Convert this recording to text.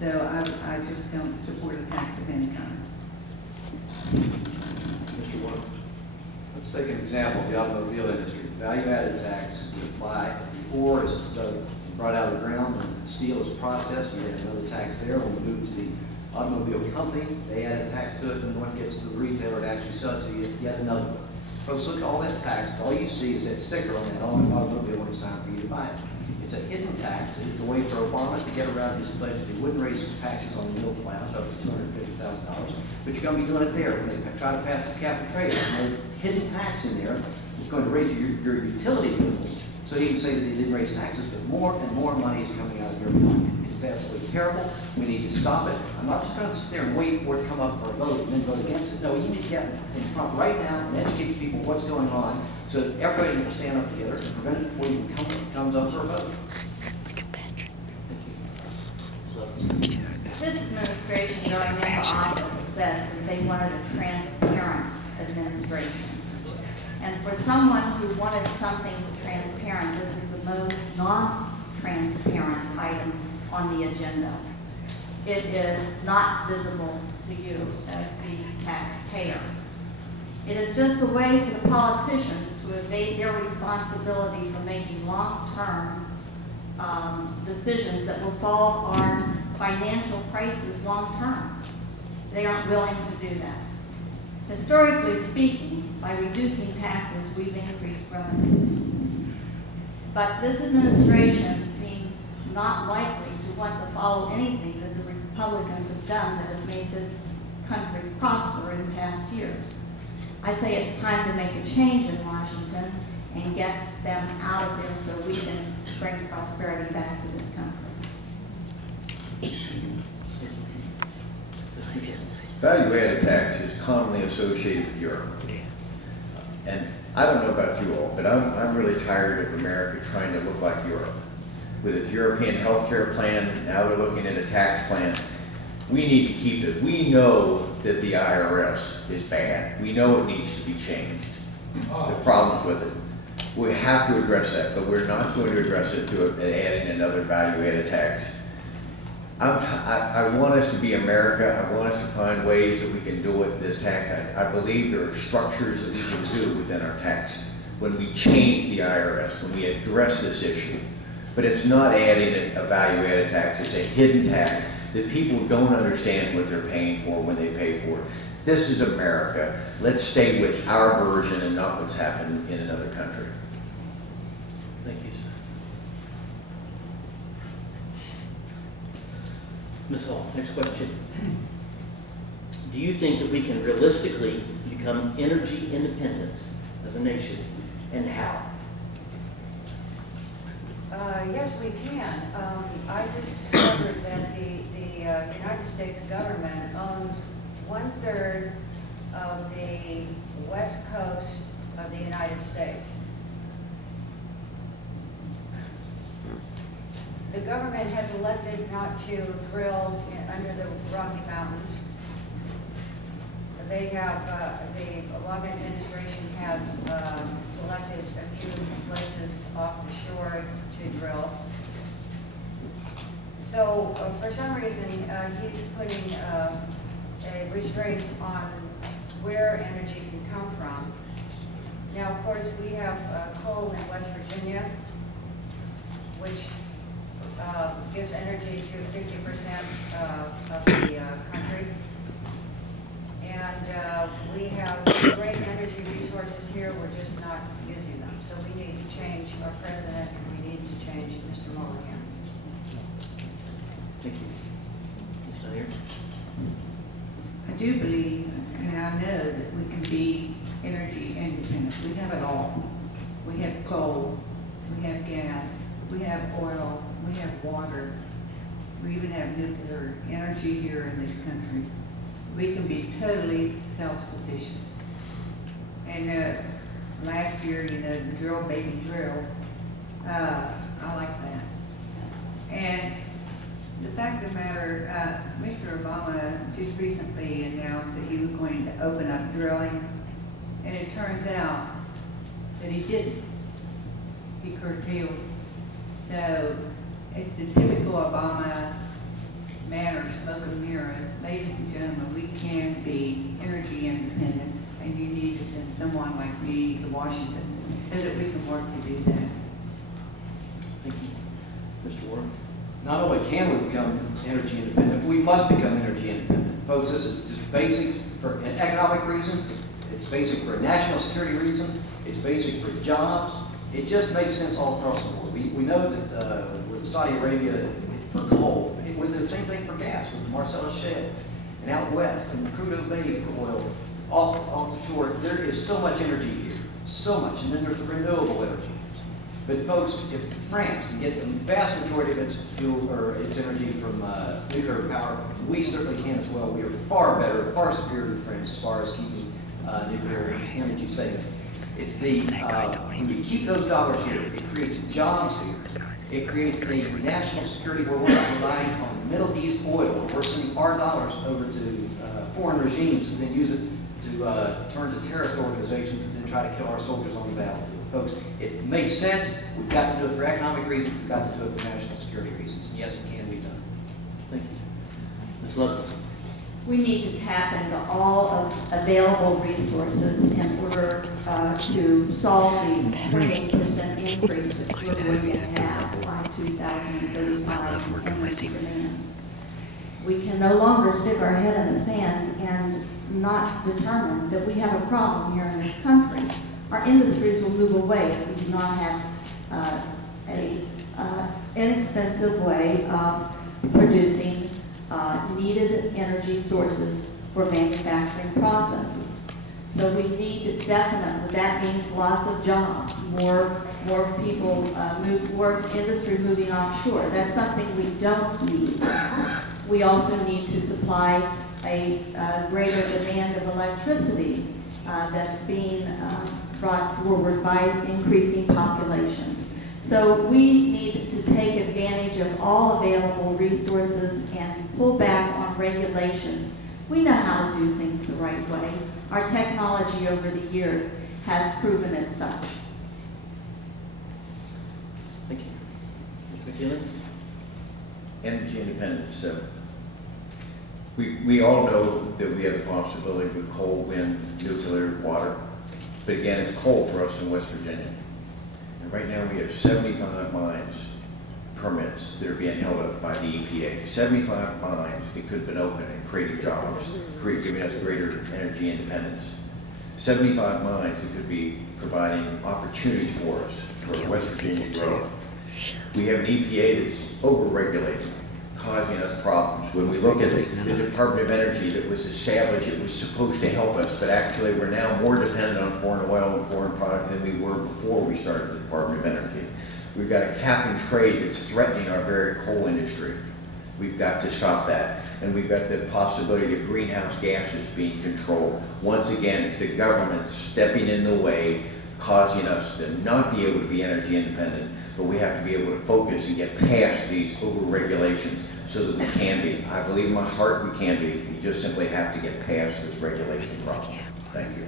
So I just don't support a tax of any kind. Mr. Warner, let's take an example of the automobile industry. Value-added tax would apply before it's brought out of the ground. Once the steel is processed, you get another tax there. When we move to the automobile company, they add a tax to it, and when it gets to the retailer to actually sell it to you, yet another one. Folks, look at all that tax. All you see is that sticker on that automobile when it's time for you to buy it. It's a hidden tax. It's a way for Obama to get around his budget. He wouldn't raise taxes on the middle class up to $250,000, but you're going to be doing it there when they try to pass the cap and trade. There's no hidden tax in there. It's going to raise your utility bills, so he can say that he didn't raise taxes, but more and more money is coming out of your pocket. It's absolutely terrible. We need to stop it. I'm not just going to sit there and wait for it to come up for a vote and then vote against it. No, you need to get in front right now and educate people what's going on so that everybody will stand up together and prevent it before it even comes up for a vote. This administration during their office said that they wanted a transparent administration. And for someone who wanted something transparent, this is the most non-transparent item on the agenda. It is not visible to you as the taxpayer. It is just a way for the politicians to evade their responsibility for making long-term decisions that will solve our financial crisis long-term. They aren't willing to do that. Historically speaking, by reducing taxes, we've increased revenues. But this administration seems not likely to want to follow anything that the Republicans have done that has made this country prosper in past years. I say it's time to make a change in Washington and get them out of there so we can bring prosperity back to this country. Value-added tax is commonly associated with Europe. And I don't know about you all, but I'm really tired of America trying to look like Europe. With its European health care plan, now they're looking at a tax plan. We need to keep it. We know that the IRS is bad. We know it needs to be changed. The problems with it. We have to address that, but we're not going to address it through adding another value-added tax. I want us to be America. I want us to find ways that we can do it, this tax. I believe there are structures that we can do within our tax when we change the IRS, when we address this issue. But it's not adding a value-added tax. It's a hidden tax that people don't understand what they're paying for when they pay for it. This is America. Let's stay with our version and not what's happened in another country. Thank you, sir. Ms. Hall, next question. Do you think that we can realistically become energy independent as a nation, and how? Yes, we can. I just discovered that the United States government owns 1/3 of the west coast of the United States. The government has elected not to drill under the Rocky Mountains. They have, the Obama administration has selected a few places off the shore to drill. So for some reason, he's putting restraints on where energy can come from. Now, of course, we have coal in West Virginia, which gives energy to 50% of the country. And we have great energy resources here, we're just not using them. So we need to change our president, and we need to change Mr. Mulligan. Thank you. Ms. Dyer? I do believe, and I know that we can be energy independent. We have it all. We have coal, we have gas, we have oil, we have water. We even have nuclear energy here in this country. We can be totally self-sufficient. And last year, you know, the drill, baby drill, I like that. And the fact of the matter, Mr. Obama just recently announced that he was going to open up drilling, and it turns out that he didn't. He curtailed. So it's the typical Obama manner, smoke and mirror. Ladies and gentlemen, we can be energy independent, and you need to send someone like me to Washington so that we can work to do that. Thank you. Mr. Warren? Not only can we become energy independent, we must become energy independent. Folks, this is just basic for an economic reason, it's basic for a national security reason, it's basic for jobs. It just makes sense all across the board. We know that with Saudi Arabia for coal, with the same thing for gas, with the Marcellus Shale, and out west, and the Crudo Bay for oil, off the shore, there is so much energy here, so much, and then there's the renewable energy. But folks, if France can get the vast majority of its fuel or its energy from nuclear power, we certainly can as well. We are far better, far superior to France as far as keeping nuclear energy safe. It's the, when we keep those dollars here, it creates jobs here. It creates a national security where we're not relying on Middle East oil. We're sending our dollars over to foreign regimes and then use it to turn to terrorist organizations and then try to kill our soldiers on the battlefield. Folks, it makes sense. We've got to do it for economic reasons. We've got to do it for national security reasons. And yes, it can be done. Thank you. Ms. Lovelace? We need to tap into all of available resources in order to solve the 28% increase that we're going to have by 2035 in energy demand. We can no longer stick our head in the sand and not determine that we have a problem here in this country. Our industries will move away if we do not have an inexpensive way of producing needed energy sources for manufacturing processes. So we need definitely, that means loss of jobs, more people, more industry moving offshore. That's something we don't need. We also need to supply a greater demand of electricity that's being brought forward by increasing populations. So we need to take advantage of all available resources and pull back on regulations. We know how to do things the right way. Our technology over the years has proven it such. Thank you. Mr. McKinley? Energy independence. We all know that we have the possibility with coal, wind, nuclear, water. But again, it's coal for us in West Virginia. And right now we have 75 mines permits that are being held up by the EPA. 75 mines that could have been open and creating jobs, giving us greater energy independence. 75 mines that could be providing opportunities for us, for West Virginia to grow. We have an EPA that's over-regulating, causing us problems. When we look at the Department of Energy that was established, it was supposed to help us, but actually we're now more dependent on foreign oil and foreign product than we were before we started the Department of Energy. We've got a cap and trade that's threatening our very coal industry. We've got to stop that. And we've got the possibility of greenhouse gases being controlled. Once again, it's the government stepping in the way, causing us to not be able to be energy independent, but we have to be able to focus and get past these over-regulations so that we can be. I believe in my heart we can be. We just simply have to get past this regulation problem. Thank you.